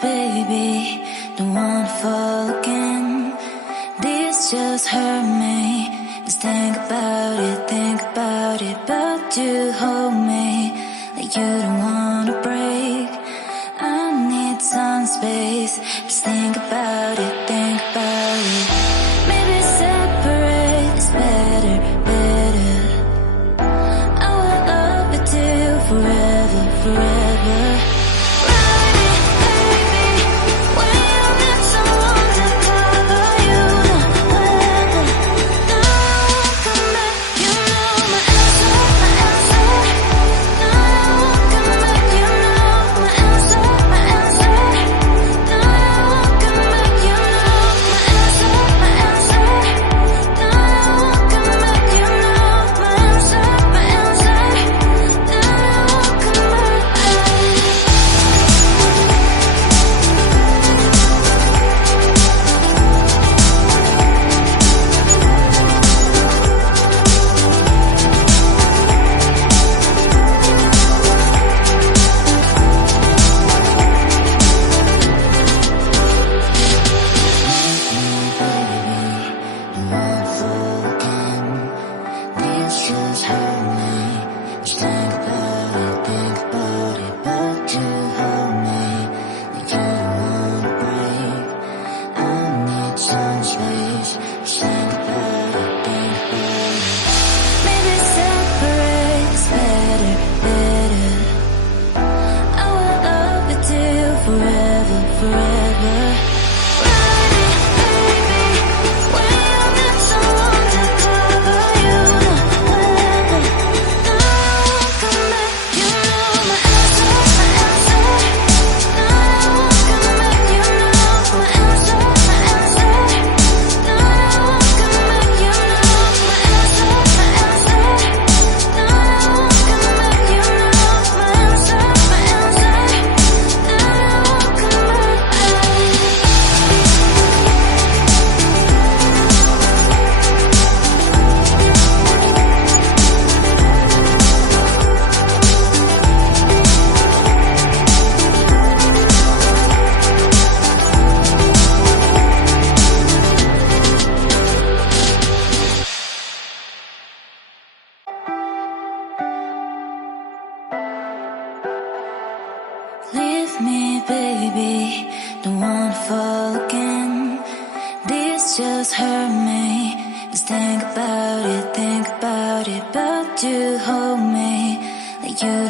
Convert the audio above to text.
baby, don't wanna fall again. This just hurt me. Just think about it, but you hold me like you don't wanna break. I need some space. Just think about it, maybe separate is better, better. I will love you till forever, forever. Leave me, baby, don't wanna fall again. This just hurt me. Just think about it, but you hold me like you